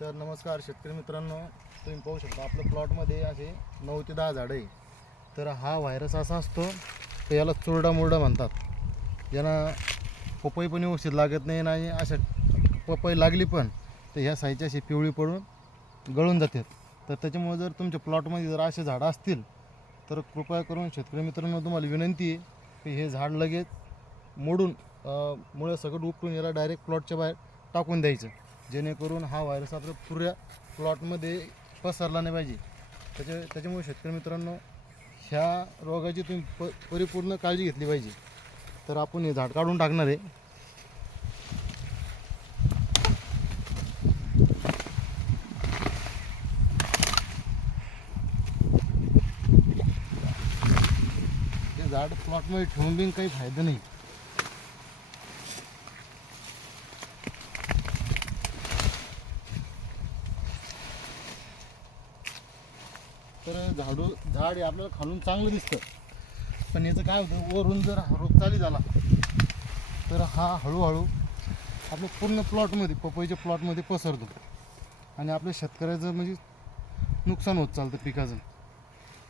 तर नमस्कार शेतकरी मित्रांनो तुम्ही पाहू शकता आपल्या प्लॉटमध्ये असे नऊ ते दहा झाडं आहे. तर हा व्हायरस असा असतो तर याला चुरडा मुरडा म्हणतात. यांना पपई पण व्यवस्थित लागत नाही आणि अशा पपई लागली पण तर ह्या साईजची अशी पिवळी पडून गळून जातात तर त्याच्यामुळे जर तुमच्या प्लॉटमध्ये जर असे झाडं असतील तर कृपया करून शेतकरी मित्रांनो तुम्हाला विनंती आहे की हे झाड लगेच मोडून मुळं सगळं उपटून याला डायरेक्ट प्लॉटच्या बाहेर टाकून द्यायचं. जेणेकरून हा व्हायरस आपल्या पुऱ्या प्लॉटमध्ये पसरला नाही पाहिजे. त्याच्या त्याच्यामुळे शेतकरी मित्रांनो ह्या रोगाची तुम्ही प परिपूर्ण काळजी घेतली पाहिजे. तर आपण हे झाड काढून टाकणार आहे. झाड प्लॉटमध्ये ठेवून बिन काही फायदा नाही. तर झाडू झाड हे आपल्याला खालून चांगलं दिसतं. पण याचं काय होतं वरून जर रोग चाली झाला तर हा हळूहळू आपल्या पूर्ण प्लॉटमध्ये पपईच्या प्लॉटमध्ये पसरतो. आणि आपल्या शेतकऱ्याचं म्हणजे नुकसान होत चालतं पिकाचं.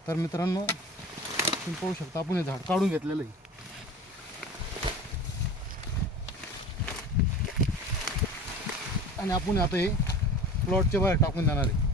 तर मित्रांनो तुम्ही पाहू शकता आपण हे झाड काढून घेतलेलं आहे. आणि आपण आता हे प्लॉटच्या बाहेर टाकून देणार आहे.